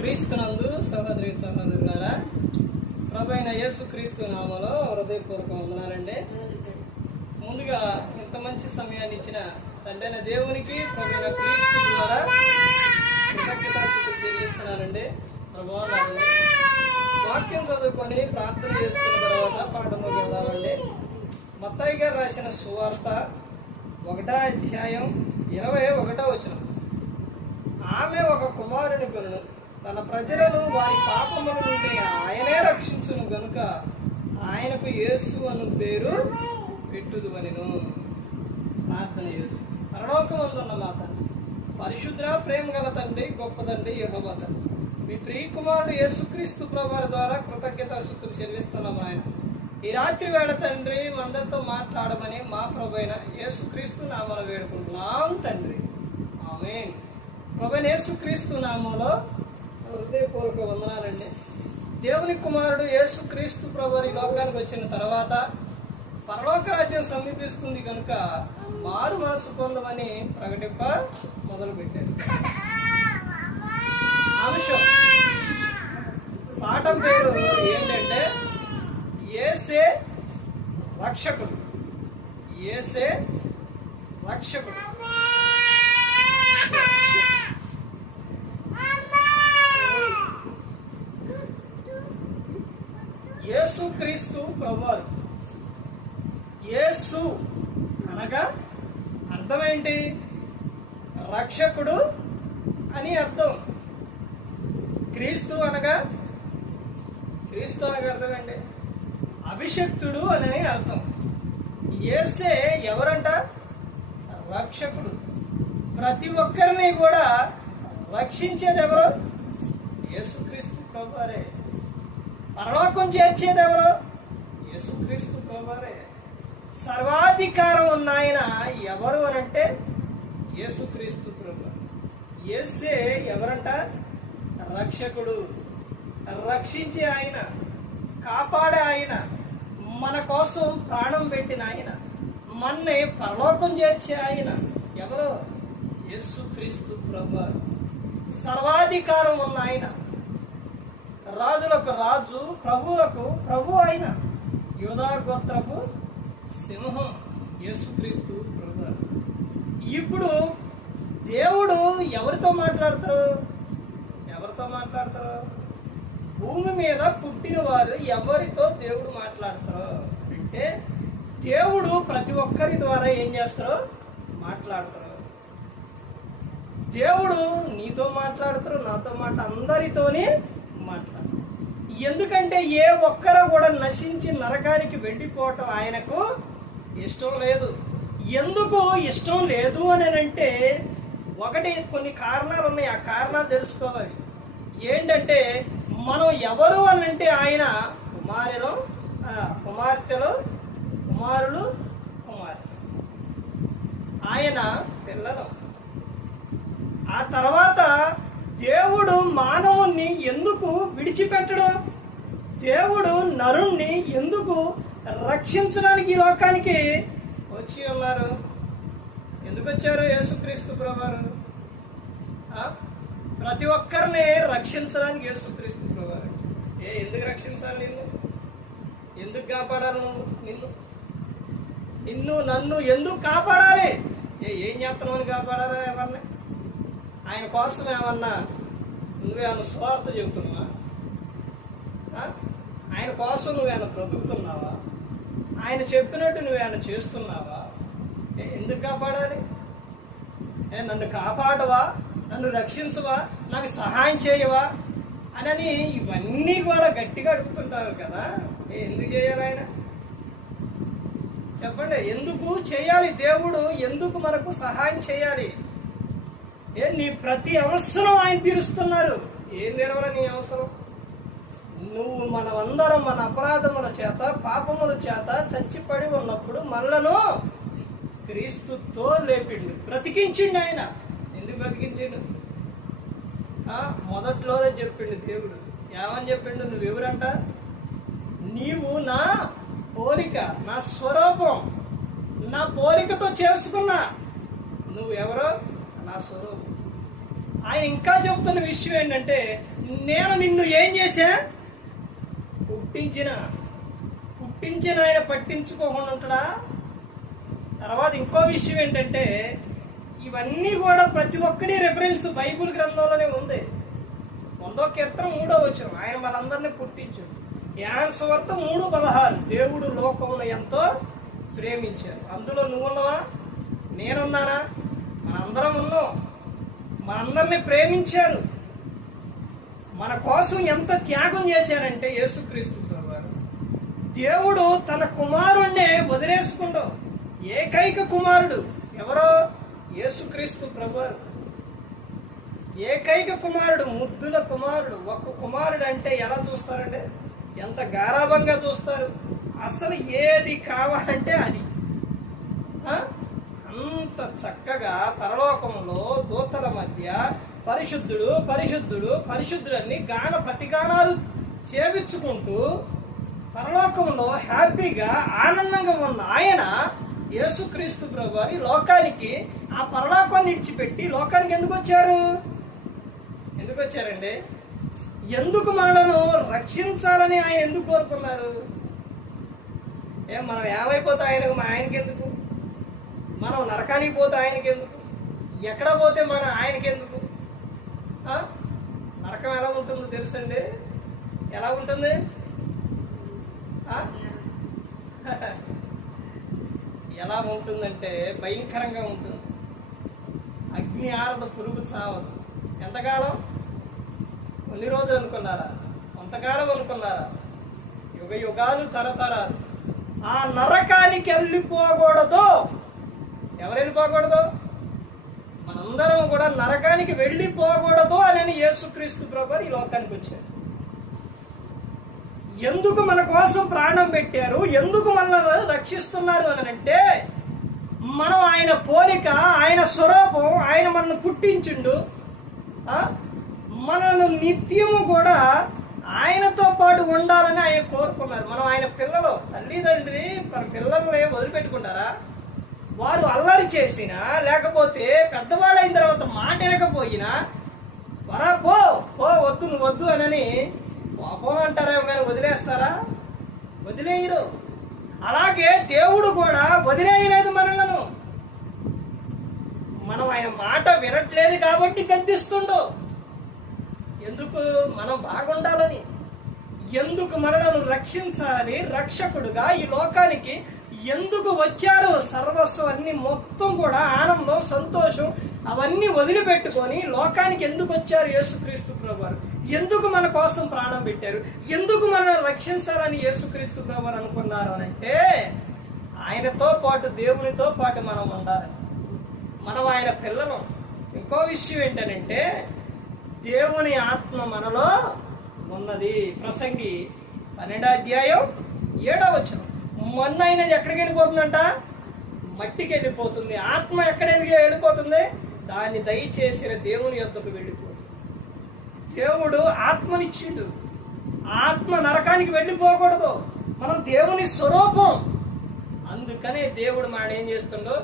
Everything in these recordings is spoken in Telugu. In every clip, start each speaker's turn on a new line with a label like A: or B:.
A: క్రీస్తునందు సహోదరి సహోదరులారా ప్రభైన యేసు క్రీస్తు నామలో హృదయపూర్వకం వందనాలండి. ముందుగా ఇంత మంచి సమయాన్ని ఇచ్చిన తండ్రైన దేవునికి ప్రభు క్రీస్తు ద్వారా కృతజ్ఞతాస్తుతులు చెల్లిస్తున్నానండి. ప్రభావ వాక్యం చదువుకొని ప్రార్థన చేసుకున్న తర్వాత పాఠంలోకి వెళ్దామండి మత్తాయి గారు రాసిన సువార్త ఒకటో అధ్యాయం ఇరవై ఒకటో వచ్చిన ఆమె ఒక కుమారుని కొను తన ప్రజలను వారి పాపముల నుండి ఆయనే రక్షించును గనుక ఆయనకు యేసు అను పేరు పెట్టుదు అనిను ప్రార్థన యేసు. పరలోకమందున్న మా తండ్రి పరిశుద్ర ప్రేమ గల తండ్రి గొప్ప తండ్రి తండ్రి. మీ ప్రియకుమారుడు యేసుక్రీస్తు ప్రభావ ద్వారా కృతజ్ఞత శుద్ధులు చెల్లిస్తున్నాం ఆయన ఈ రాత్రి వేళ తండ్రి మనందరితో మాట్లాడమని మా ప్రభు అయిన యేసుక్రీస్తు నామను వేడుకుంటున్నాం తండ్రి. ఆమె ప్రభు యేసుక్రీస్తు నామంలో హృదయపూర్వక వందనాలండి. దేవుని కుమారుడు యేసుక్రీస్తు ప్రభు ఈ లోకానికి వచ్చిన తర్వాత పరలోక రాజ్యం సమీపిస్తుంది కనుక మారు మనసు పొందమని ప్రకటింప మొదలు అంశం పాఠం పేరు ఏంటంటే ఏసే రక్షకుడు. ఏసే రక్షకుడు యేసు క్రీస్తు ప్రభువారు యేసు అనగా అర్థం ఏంటి రక్షకుడు అని అర్థం. క్రీస్తు అనగా క్రీస్తు అనగా అర్థం అభిషక్తుడు అని అర్థం. ఏసే ఎవరంట? రక్షకుడు. ప్రతి ఒక్కరిని కూడా రక్షించేది ఎవరు? యేసుక్రీస్తు ప్రభువారే. పరలోకం చేర్చేది ఎవరు? యేసుక్రీస్తు ప్రభువారే. సర్వాధికారం ఉన్న ఆయన ఎవరు అనంటే యేసుక్రీస్తు ప్రభు. ఎస్సే ఎవరంట? రక్షకుడు. రక్షించే ఆయన. కాపాడే ఆయన. మన కోసం ప్రాణం పెట్టిన ఆయన. మన్నే పరలోకం చేర్చే ఆయన. ఎవరు? యేసుక్రీస్తు ప్రభు. సర్వాధికారం ఉన్న ఆయన. రాజులకు రాజు ప్రభువులకు ప్రభు ఆయన యోధా గోత్రపు సింహం యేసుక్రీస్తు ప్రభు. ఇప్పుడు దేవుడు ఎవరితో మాట్లాడతారు? ఎవరితో మాట్లాడతారు? భూమి మీద పుట్టిన వారు ఎవరితో దేవుడు మాట్లాడతారు? అంటే దేవుడు ప్రతి ఒక్కరి ద్వారా ఏం చేస్తారో మాట్లాడతారు. దేవుడు నీతో మాట్లాడతారు నాతో మాట అందరితోనే మాట్లాడతారు. ఎందుకంటే ఏ ఒక్కరూ కూడా నశించి నరకానికి వెళ్ళిపోవటం ఆయనకు ఇష్టం లేదు. ఎందుకు ఇష్టం లేదు అని అంటే ఒకటి కొన్ని కారణాలు ఉన్నాయి. ఆ కారణాలు తెలుసుకోవాలి. ఏంటంటే మనం ఎవరు అని అంటే ఆయన కుమారులు కుమార్తెలు కుమారులు కుమార్తె. ఆయన పిల్లలు. ఆ తర్వాత దేవుడు మానవుణ్ణి ఎందుకు విడిచిపెట్టడం? దేవుడు నరుణ్ణి ఎందుకు రక్షించడానికి ఈ లోకానికి వచ్చి ఉన్నారు ఎందుకు వచ్చారు యేసుక్రీస్తు ప్రభువారు ప్రతి ఒక్కరిని రక్షించడానికి యేసుక్రీస్తు ప్రభువారు ఏ ఎందుకు రక్షించాలి నిన్ను? ఎందుకు కాపాడాలి నువ్వు? నిన్ను? నిన్ను నన్ను ఎందుకు కాపాడాలి? ఏ ఏం చేస్తున్నావు కాపాడారా ఎవరిని? ఆయన కోసం ఏమన్నా నువ్వేమన్నా స్వార్థ చెబుతున్నావా? ఆయన కోసం నువ్వేమైనా బ్రతుకుతున్నావా? ఆయన చెప్పినట్టు నువ్వు ఆయన చేస్తున్నావా? ఏ, ఎందుకు కాపాడాలి? ఏ నన్ను కాపాడవా? నన్ను రక్షించవా? నాకు సహాయం చేయవా? అని ఇవన్నీ కూడా గట్టిగా అడుగుతుంటారు కదా. ఎందుకు చేయాలి ఆయన? చెప్పండి ఎందుకు చేయాలి దేవుడు? ఎందుకు మనకు సహాయం చేయాలి? ఏ నీ ప్రతి అవసరం ఆయన తీరుస్తున్నారు. ఏం తెరవరా నీ అవసరం? నువ్వు మనమందరం మన అపరాధముల చేత పాపముల చేత చచ్చిపడి ఉన్నప్పుడు మనలను క్రీస్తుతో లేపిండు. బ్రతికించిండు ఆయన. ఎందుకు బ్రతికించిండు? మొదట్లోనే చెప్పిండు దేవుడు. ఏమని చెప్పిండు నువ్వు ఎవరంట? నీవు నా పోలిక నా స్వరూపం నా పోలికతో చేసుకున్నా. నువ్వు ఎవరో? నా స్వరూపం. ఆయన ఇంకా చెప్తున్న విషయం ఏంటంటే నేను నిన్ను ఏం చేశా? పుట్టించిన పుట్టించిన ఆయన పట్టించుకోకుండా ఉంటాడా తర్వాత ఇంకో విషయం ఏంటంటే ఇవన్నీ కూడా ప్రతి ఒక్కటి రెఫరెన్స్ బైబిల్ గ్రంథంలోనే ఉంది. వందో కీర్తనం మూడో వచ్చిన ఆయన మనందరినీ పుట్టించు. యాన్ సువార్త మూడు పదహారు దేవుడు లోకమును ఎంతో ప్రేమించారు అందులో నువ్వున్నావా నేనున్నానా? మనందరం ఉన్నాం. మనందరినీ ప్రేమించారు. మన కోసం ఎంత త్యాగం చేశారంటే యేసుక్రీస్తు. దేవుడు తన కుమారుణ్ణే వదిలేసుకుండో ఏకైక కుమారుడు ఎవరో? యేసుక్రీస్తు ప్రభు. ఏకైక కుమారుడు ముద్దుల కుమారుడు ఒక్క కుమారుడు అంటే ఎలా చూస్తారంటే ఎంత గారాభంగా చూస్తారు? అసలు ఏది కావాలంటే అది. అంత చక్కగా పరలోకంలో దూతల మధ్య పరిశుద్ధుడు పరిశుద్ధుడు పరిశుద్ధుడని గాన ప్రతిగానాలు చేపించుకుంటూ పరలోకంలో హ్యాపీగా ఆనందంగా ఉన్న ఆయన యేసుక్రీస్తు ప్రభు వారి లోకానికి ఆ పరలోకాన్ని ఇడిచిపెట్టి లోకానికి ఎందుకు వచ్చారు? ఎందుకు వచ్చారండి? ఎందుకు మనలను రక్షించాలని ఆయన ఎందుకు కోరుకున్నారు? ఏ మనం ఏమైపోతే ఆయనకు మా ఆయనకి ఎందుకు? మనం నరకానికి పోతే ఆయనకి ఎందుకు? ఎక్కడ పోతే మన ఆయనకి ఎందుకు? నరకం ఎలా ఉంటుందో తెలుసండి? ఎలా ఉంటుంది? ఎలా ఉంటుందంటే భయంకరంగా ఉంటుంది. అగ్ని ఆరదు పురుగు చావదు. ఎంతకాలం? కొన్ని రోజులు అనుకున్నారా? కొంతకాలం అనుకున్నారా? యుగ యుగాలు తరతరాలు. ఆ నరకానికి వెళ్ళిపోకూడదు. ఎవరు వెళ్ళిపోకూడదు? మనందరం కూడా నరకానికి వెళ్ళిపోకూడదు అని యేసుక్రీస్తు ప్రభు ఈ లోకానికి వచ్చారు. ఎందుకు మన కోసం ప్రాణం పెట్టారు? ఎందుకు మనల్ని రక్షిస్తున్నారు అని అంటే మనం ఆయన పోలిక ఆయన స్వరూపం ఆయన మనల్ని పుట్టించిండు మనల్ని నిత్యము కూడా ఆయనతో పాటు ఉండాలని ఆయన కోరుకున్నారు. మనం ఆయన పిల్లలు తల్లిదండ్రి మన పిల్లల్ని వదిలిపెట్టుకుంటారా? వారు అల్లరి చేసినా లేకపోతే పెద్దవాళ్ళైన తర్వాత మాట వినకపోయినా వరా పో పో వద్దు నువ్వు వద్దు అనని పాపం అంటారేమో కానీ వదిలేస్తారా? వదిలేయరు. అలాగే దేవుడు కూడా వదిలేయలేదు మనలను. మనం ఆయన మాట వినట్లేదు కాబట్టి గద్దిస్తుండు. ఎందుకు మనం బాగుండాలని? ఎందుకు మనలను రక్షించాలని? రక్షకుడుగా ఈ లోకానికి ఎందుకు వచ్చారు సర్వస్వం అన్ని మొత్తం కూడా ఆనందం సంతోషం అవన్నీ వదిలిపెట్టుకొని లోకానికి ఎందుకు వచ్చారు యేసుక్రీస్తు ప్రభువారు? ఎందుకు మన కోసం ప్రాణం పెట్టారు? ఎందుకు మనల్ని రక్షించాలని యేసుక్రీస్తు ప్రభు అనుకున్నారు అని అంటే ఆయనతో పాటు దేవునితో పాటు మనం ఉండాలి. మనం ఆయన పిల్లలు. ఇంకో విషయం ఏంటనంటే దేవుని ఆత్మ మనలో ఉన్నది. ప్రసంగి పన్నెండో అధ్యాయం ఏడో వచ్చిన మొన్న అయినది ఎక్కడికి వెళ్ళిపోతుందంట? మట్టికి వెళ్ళిపోతుంది. ఆత్మ ఎక్కడ వెళ్ళిపోతుంది? దాన్ని దయచేసిన దేవుని యొద్దకు వెళ్ళిపోతుంది దేవుడు ఆత్మనిచ్చిండు. ఆత్మ నరకానికి వెళ్ళిపోకూడదు. మనం దేవుని స్వరూపం. అందుకనే దేవుడు మన ఏం చేస్తుండో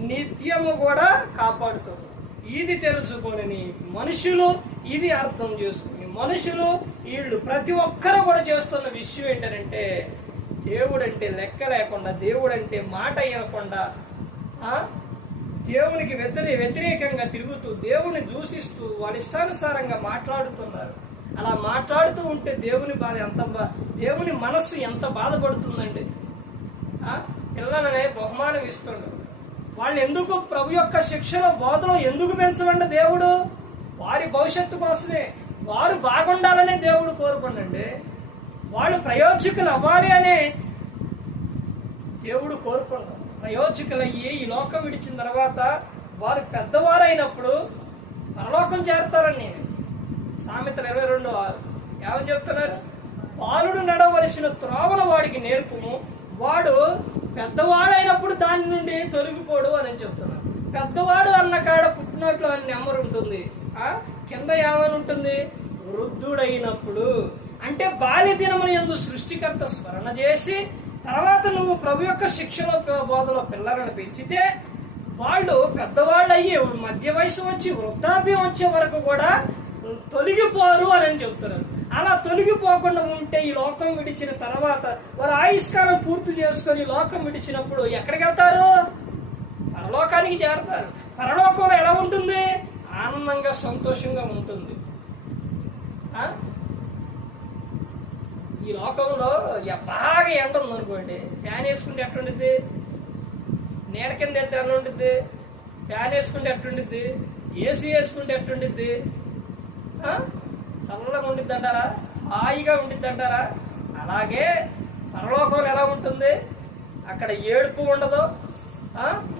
A: నిత్యము కూడా కాపాడుతాడు. ఇది తెలుసుకొని మనుషులు ఇది అర్థం చేసుకుని మనుషులు వీళ్ళు ప్రతి ఒక్కరు కూడా చేస్తున్న విషయం ఏంటంటే దేవుడంటే లెక్క లేకుండా దేవుడంటే మాట వినకుండా దేవునికి వ్యతిరే వ్యతిరేకంగా తిరుగుతూ దేవుని దూషిస్తూ వాళ్ళ ఇష్టానుసారంగా మాట్లాడుతున్నారు. అలా మాట్లాడుతూ ఉంటే దేవుని బాధ ఎంత బా దేవుని మనస్సు ఎంత బాధపడుతుందండి? పిల్లలనే బహుమానం ఇస్తుండు. వాళ్ళు ఎందుకు ప్రభు యొక్క శిక్షలో బోధలో ఎందుకు పెంచమండి దేవుడు? వారి భవిష్యత్తు కోసమే. వారు బాగుండాలనే దేవుడు కోరుకోండి వాళ్ళు ప్రయోజకులు అవ్వాలి అనే దేవుడు కోరుకున్నాడు ప్రయోజకులయ్యి ఈ లోకం విడిచిన తర్వాత వారు పెద్దవారైనప్పుడు పరలోకం చేరతారని నేను. సామెతలు ఇరవై రెండు ఆరు. ఏమని చెప్తున్నారు? బాలుడు నడవలసిన త్రోవల వాడికి నేర్పుము. వాడు పెద్దవాడైనప్పుడు దాని నుండి తొలగిపోడు అని చెప్తున్నారు. పెద్దవాడు అన్న కాడ పుట్టినట్లు అని నెంబర్ ఉంటుంది. ఆ? కింద ఏమని ఉంటుంది? వృద్ధుడైనప్పుడు. అంటే బాల్య దినమున ఎందు సృష్టికర్త స్మరణ చేసి తర్వాత నువ్వు ప్రభు యొక్క శిక్షణ బోధలో పిల్లలను పెంచితే వాళ్ళు పెద్దవాళ్ళు అయ్యి మధ్య వయసు వచ్చి వృద్ధాప్యం వచ్చే వరకు కూడా తొలగిపోరు అని చెప్తున్నారు. అలా తొలగిపోకుండా ఉంటే ఈ లోకం విడిచిన తర్వాత వారు ఆయుష్కాలం పూర్తి చేసుకొని ఈ లోకం విడిచినప్పుడు ఎక్కడికి వెళ్తారు? పరలోకానికి చేరతారు. పరలోకంలో ఎలా ఉంటుంది? ఆనందంగా సంతోషంగా ఉంటుంది. ఆ? ఈ లోకంలో బాగా ఎండ ఉంది అనుకోండి. ఫ్యాన్ వేసుకుంటే ఎట్టుండిద్ది? నీడ కింద వెళ్తే ఎలా ఉండిద్ది? ఫ్యాన్ వేసుకుంటే ఎట్టుండిద్ది? ఏసీ వేసుకుంటే ఎట్టుండిద్ది? చల్లగా ఉండిద్ది అంటారా? హాయిగా ఉండిద్ది అంటారా? అలాగే పరలోకంలో ఎలా ఉంటుంది? అక్కడ ఏడుపు ఉండదు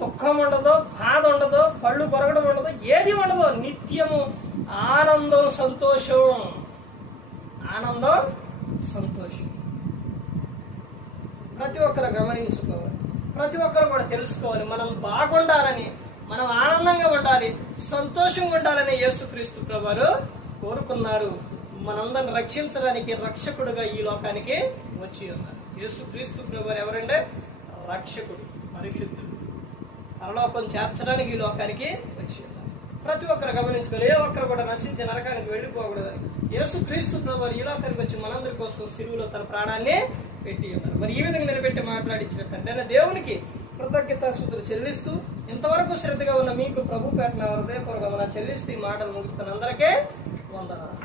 A: దుఃఖం ఉండదు బాధ ఉండదు పళ్ళు కొరగడం ఉండదు ఏది ఉండదు. నిత్యము ఆనందం సంతోషం. ఆనందం సంతోషం ప్రతి ఒక్కరు గమనించుకోవాలి. ప్రతి ఒక్కరు కూడా తెలుసుకోవాలి. మనం బాగుండాలని మనం ఆనందంగా ఉండాలి సంతోషంగా ఉండాలని యేసుక్రీస్తు ప్రభువారు కోరుకున్నారు. మనందరిని రక్షించడానికి రక్షకుడుగా ఈ లోకానికి వచ్చి ఉన్నారు. యేసుక్రీస్తు ప్రభువారు ఎవరంటే? రక్షకుడు పరిశుద్ధుడు. పరలోకం చేర్చడానికి ఈ లోకానికి వచ్చి ఉన్నారు. ప్రతి ఒక్కరు గమనించుకోవాలి ఏ ఒక్కరు కూడా నశించి నరకానికి వెళ్ళిపోకూడదని. యేసు క్రీస్తు ప్రభు ఈ లోకానికి వచ్చి మనందరి కోసం సిరువులో తన ప్రాణాన్ని పెట్టి ఉన్నారు. మరి ఈ విధంగా నిలబెట్టి మాట్లాడించిన తండ్రి దేవునికి కృతజ్ఞత స్థుతులు చెల్లిస్తూ ఇంతవరకు శ్రద్ధగా ఉన్న మీకు ప్రభు పేట హృదయపూర్వకంగా చెల్లిస్తూ ఈ మాటలు ముగిస్తున్న అందరికీ వందనాలు.